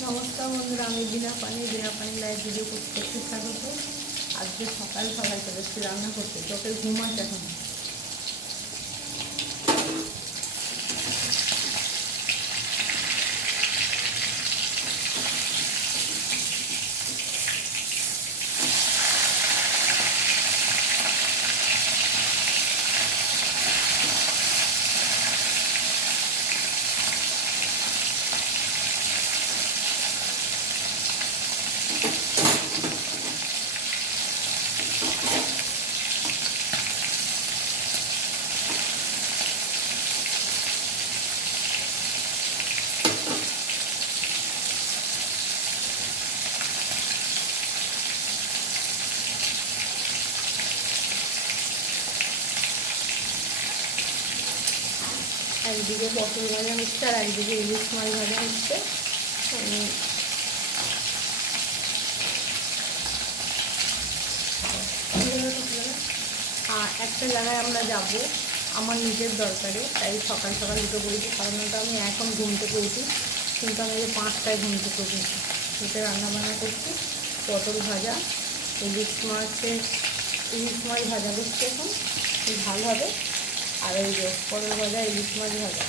নমস্কার বন্ধুরা, আমি বিনা পানি বিনা পানি লাইভ ভিডিও করতে স্বাগত। আজকে সকাল সকাল চলে এসেছি রান্না করতে, তোকে আছে এখন। একদিকে পটল ভাজা হচ্ছে আর একদিকে ইলিশ মাছ ভাজা আমি আর একটা জায়গায় আমরা যাব, আমার নিজের দরকারে, তাই সকাল সকাল দুটো বলেছি ওটা আমি এখন ঘুম থেকে উঠি, কিন্তু আমি এই পাঁচটায় ঘুম থেকে উঠেছি। সেটা রান্নাবান্না করছি, পটল ভাজা, ইলিশ মাছের, ইলিশ মাছ ভাজা করছি এখন, ভালো হবে। আর এই যে পরের ভাজা ইলিশ মাছ ভাজা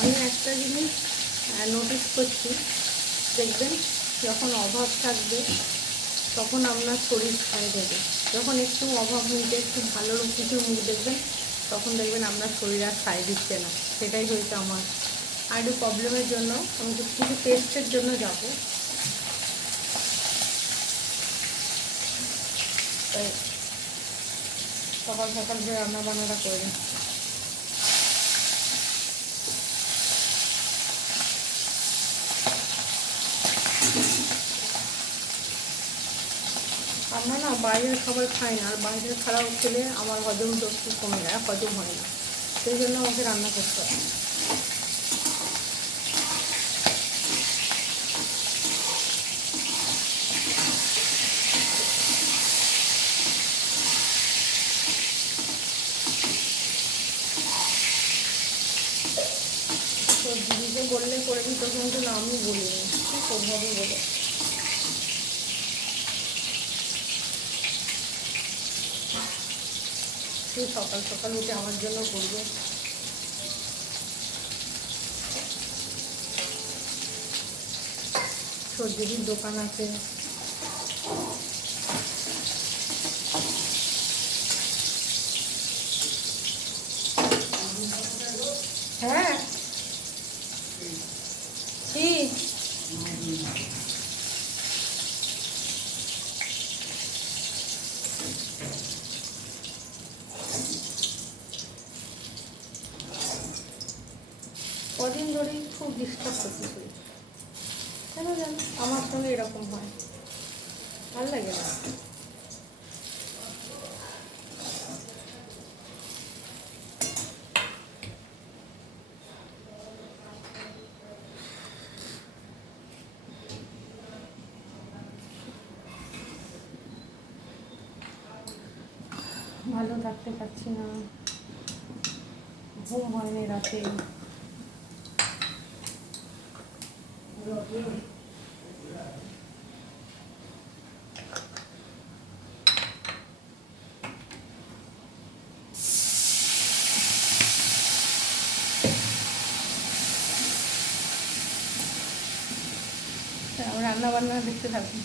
আমি একটা জিনিস নোটিস করছি দেখবেন যখন অভাব থাকবে, তখন আপনার শরীর খায় দেবে। যখন একটু অভাব মিটে একটু ভালো কিছু মুখ দেখবেন, তখন দেখবেন আপনার শরীর আর সাই দিচ্ছে না। সেটাই হয়েছে আমার। আর একটু প্রবলেমের জন্য, আমি কিছু টেস্টের জন্য যাব। সকাল সকাল যে রান্না বান্নাটা করে নিই আমরা না বাইরের খাবার খাই না, আর বাইরের খাবার খেলে আমার হজম শক্তি কমে যায়, হজম হয় না। সেই জন্য আমাকে রান্না করতে হয়। দিদিকে বললে করে দিত, কিন্তু না, আমি বলিনি। কি করব বলে। সে সকাল সকাল উঠে আমার জন্য করবে। সর্দির দোকান আছে। হ্যাঁ কি কদিন ধরেই খুব ডিস্টার্ব করতে শরীর কেন জানো আমার সঙ্গে এরকম হয় ভালো লাগে না ভালো থাকতে পারছি না। ঘুম হয়নি রাতে। রান্না বান্না দেখতে থাকুন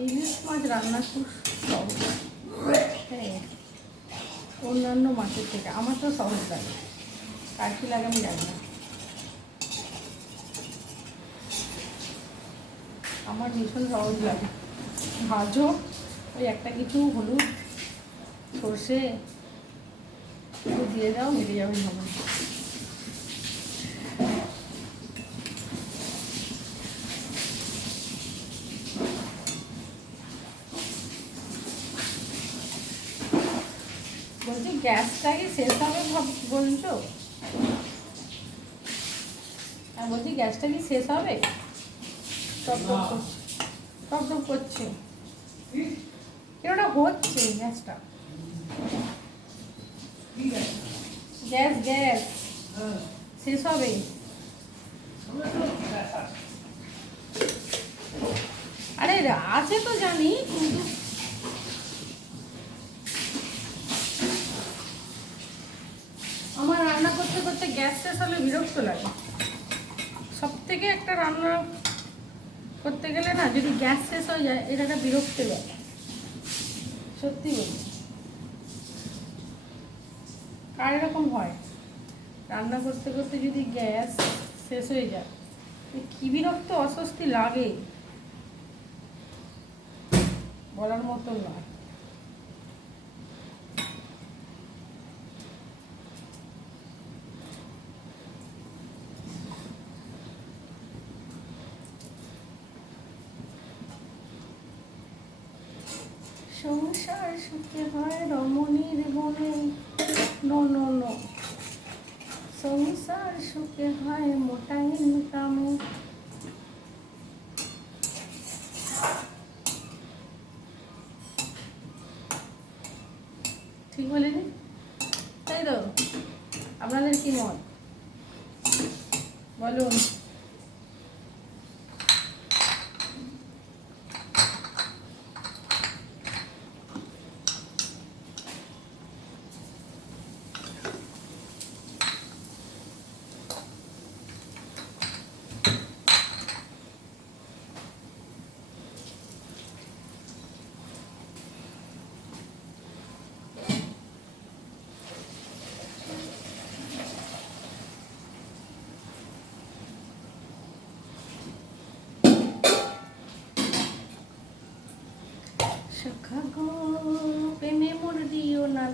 ইলিশ মাছ রান্না খুব সহজ হ্যাঁ। অন্যান্য মাছের থেকে। আমার তো সহজ লাগে। কার কি লাগে আমি জানি না। আমার ভীষণ সহজ লাগে। ভাজো, ওই একটা কিছু হলুদ, সর্ষে দিয়ে দাও মেরে যাবে হবে বলছি গ্যাসটা শেষ হবে বলছো? আর বলছি, গ্যাসটা কি শেষ হবে? টপ টপ করছে। কেনটা হচ্ছে গ্যাসটা। Gas gas. শেষ হবে। আরে, আছে তো জানি, কিন্তু আমার রান্না করতে করতে গ্যাস শেষ হলে বিরক্ত লাগে সব থেকে একটা রান্না করতে গেলে না, যদি গ্যাস শেষ হয়ে যায় এটা একটা বিরক্ত লাগে সত্যি বলছি। কার এরকম হয়? রান্না করতে করতে যদি গ্যাস শেষ হয়ে যায় কি বিরক্ত, অস্বস্তি লাগে? বলার মতো নয়। সংসার সুখে হয় রমণীর বনে। No no no. সংসার সুখে হয় মোটা ইনকামে ঠিক বলিনি? তাই তো? আপনাদের কি মত? বলুন সখা গো প্রেমে দিও না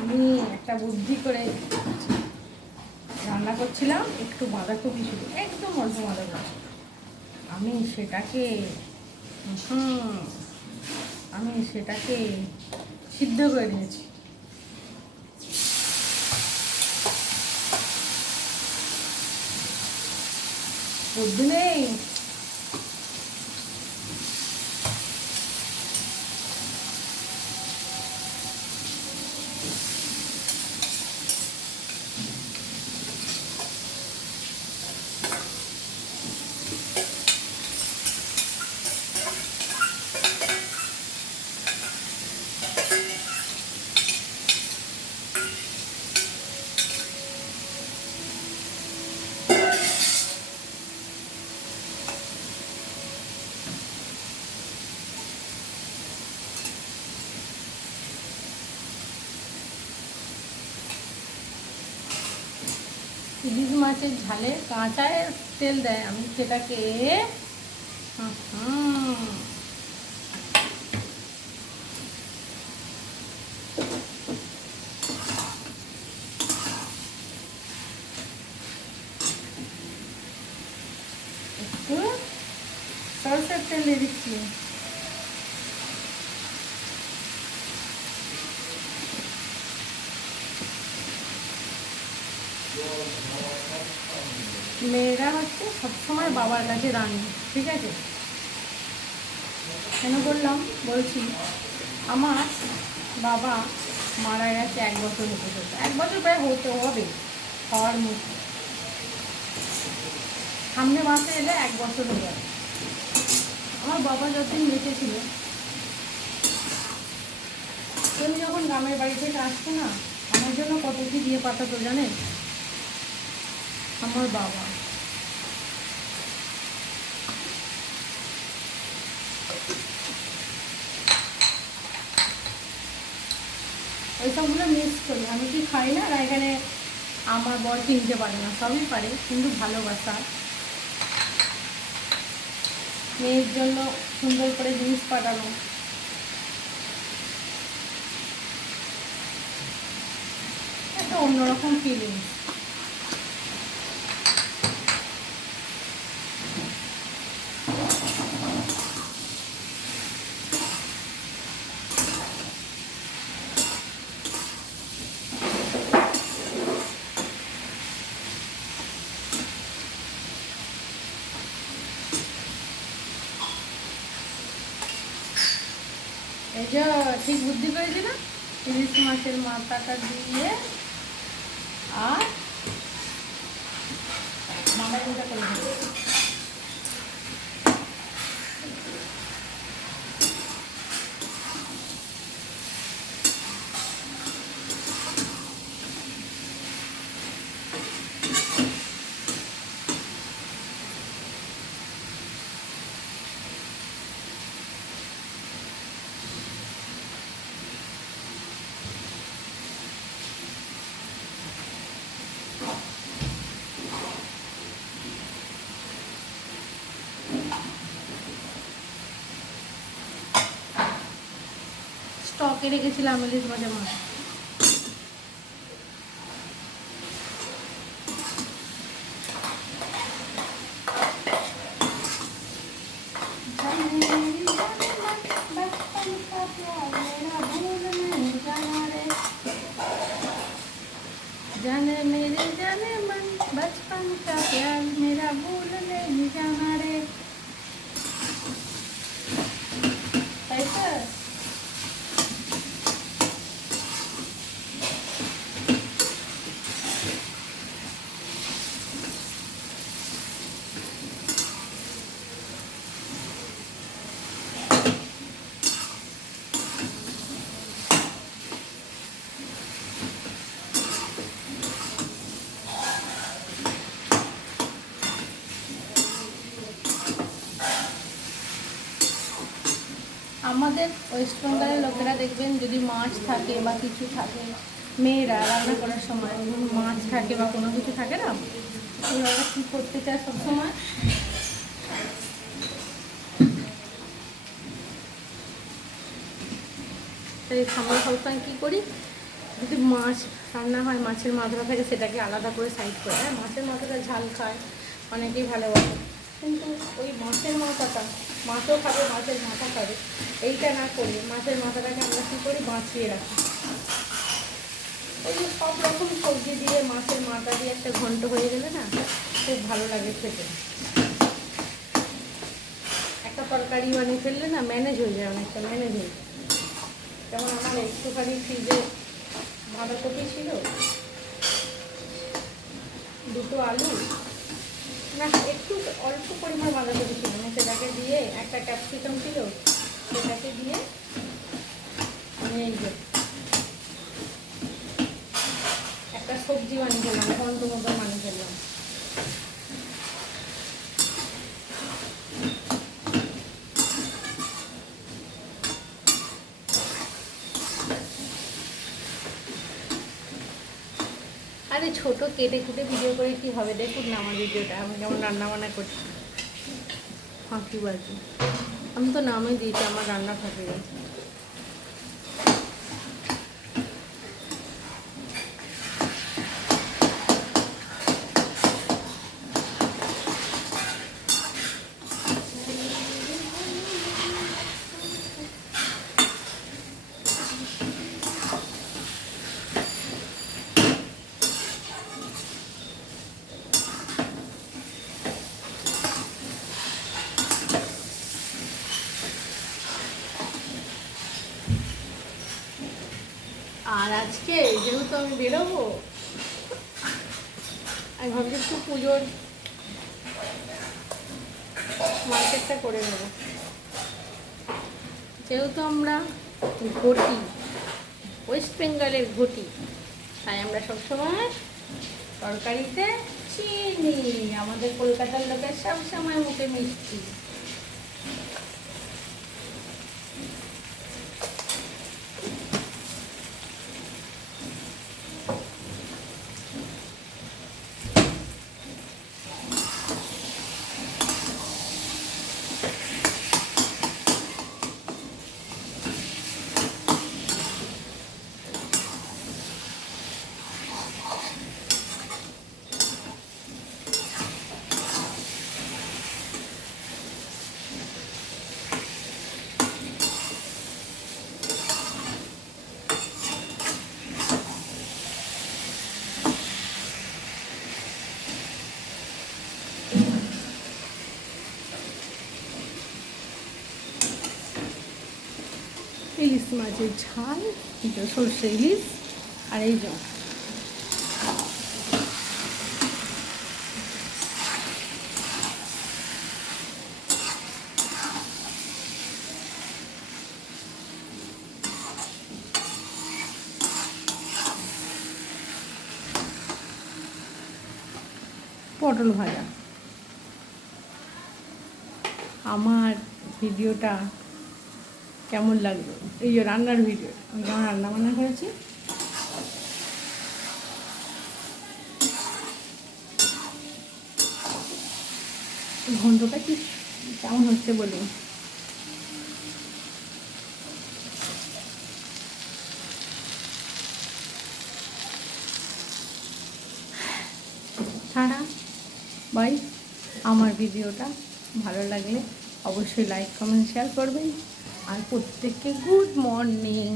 আমি একটা বুদ্ধি করে রান্না করছিলাম, একটু বাঁধাকপি ছিল একদম অল্প বাঁধাকপি। আমি সেটাকে, হুম, আমি সেটাকে সিদ্ধ করে নিয়েছি। বুদ্ধি ইলিশ মাছের ঝালে কাঁচায় তেল দেয়। আমি সেটাকে হুম, হুম। একটু সরষের তেল দিয়ে দিচ্ছি মেয়েরা হচ্ছে সবসময় কাছে রানী ঠিক আছে? কেন বললাম? বলছি, আমার বাবা মারা গেছে এক বছর হতে হতে। এক বছর প্রায় হতে হবে, হওয়ার মতো। সামনে মাসে এলে এক বছর হয়ে যাবে। আমার বাবা যতদিন বেঁচে ছিল তুমি যখন গ্রামের বাড়ি থেকে আসতো না, আমার জন্য কত কি দিয়ে পাঠাতো জানেন? আমার বাবা। ওইসবগুলো মিস করি। আমি কি খাই না? আর এখানে আমার বর কিনতে পারে না, সবই পারে, কিন্তু ভালোবাসা। মেয়ের জন্য সুন্দর করে জিনিস পাঠানো একটা অন্যরকম ফিলিংস এই যে ঠিক বুদ্ধি করেছি না? ইলিশ মাছের মাথাটা দিয়ে আর মামাই করে রেখেছিলাম ইলিশ মাছের মাছ। ওয়েস্ট বেঙ্গলের লোকেরা দেখবেন যদি মাছ থাকে বা কিছু থাকে, মেয়েরা রান্না করার সময় মাছ থাকে বা কোনো কিছু থাকে না ওরা কী করতে চায় সবসময়? তাই আমরা সবসময় কী করি? যদি মাছ রান্না হয়, মাছের মাথাটা থাকে, সেটাকে আলাদা করে সাইড করে হ্যাঁ মাছের মাথাটা ঝাল খায়, অনেকেই ভালোবাসে কিন্তু ওই মাছের মাথাটা, মাছও খাবে, মাছের মাথা খাবে। এইটা না করে মাছের মাথাটাকে আমরা কী করি? বাঁচিয়ে রাখি। ওই যে সব রকম সবজি দিয়ে মাছের মাথা দিয়ে একটা ঘন্ট হয়ে গেলে না, খুব ভালো লাগে খেতে। একটা তরকারি মানে ফেললে না ম্যানেজ হয়ে যায়, অনেকটা ম্যানেজ হয়ে যায়। যেমন আমার একটুখানি ফ্রিজে বাঁধাকপি ছিল, দুটো আলু না, একটু অল্প পরিমাণ বাঁধাকপি ছিল আমি সেটাকে দিয়ে একটা ক্যাপসিকাম ছিল, সেটাকে দিয়ে আমি এই যে একটা সবজি বানিয়ে ফেললাম, ঘন্ট মতো বানিয়ে ফেললাম। আরে ছোট কেটে কুটে ভিডিও করে কি হবে? দেখুন না আমার ভিডিওটা আমি যেমন রান্না বান্না করছি। ফাঁকি বাজি। আমি তো নামে দিয়েছি আমার রান্না ফাঁকি গেছে আর আজকে যেহেতু আমি বেরোবো, আমি ভাবছি একটু পুজোর মার্কেটটা করে নেব। যেহেতু আমরা ঘটি, ওয়েস্ট বেঙ্গলের ঘটি, তাই আমরা সবসময় তরকারিতে চিনি। আমাদের কলকাতার লোকের সবসময় মুখে মিষ্টি। ইলিশ মাছের ঝাল সর্ষে ইলিশ আর এই জল পটল ভাজা। আমার ভিডিওটা কেমন লাগল? এই যে রান্নার ভিডিও আমি কেমন রান্না বান্না করেছি। ঘন্টটা কি কেমন হচ্ছে বলুন? ছাড়া বাই আমার ভিডিওটা ভালো লাগলে অবশ্যই লাইক কমেন্ট শেয়ার করবেন। আর প্রত্যেককে গুড মর্নিং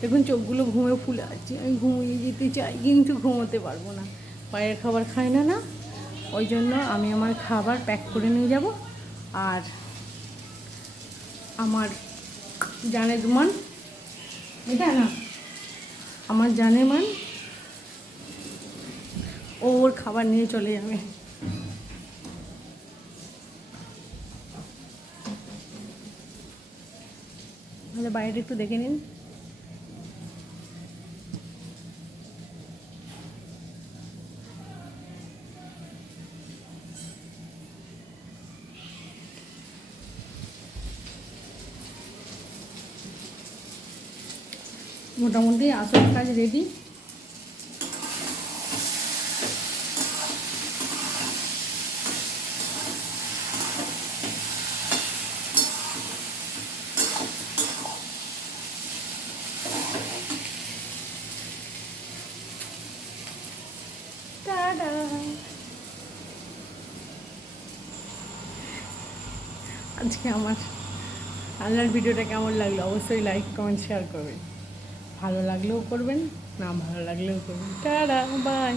দেখুন, চোখগুলো ঘুমে ফুলে আছে। আমি ঘুমিয়ে যেতে চাই, কিন্তু ঘুমোতে পারব না। বাইরের খাবার খাই না না। ওই জন্য আমি আমার খাবার প্যাক করে নিয়ে যাব। আর আমার জানে মান এটা না, আমার জানে মান ওর খাবার নিয়ে চলে যাবে। তাহলে বাইরে একটু দেখে নিন। মোটামুটি আসল কাজ রেডি টাটা আজকে আমার আপনার ভিডিওটা কেমন লাগল, অবশ্যই লাইক কমেন্ট শেয়ার করবেন। ভালো লাগলেও করবেন, না ভালো লাগলেও করবেন। Tata bye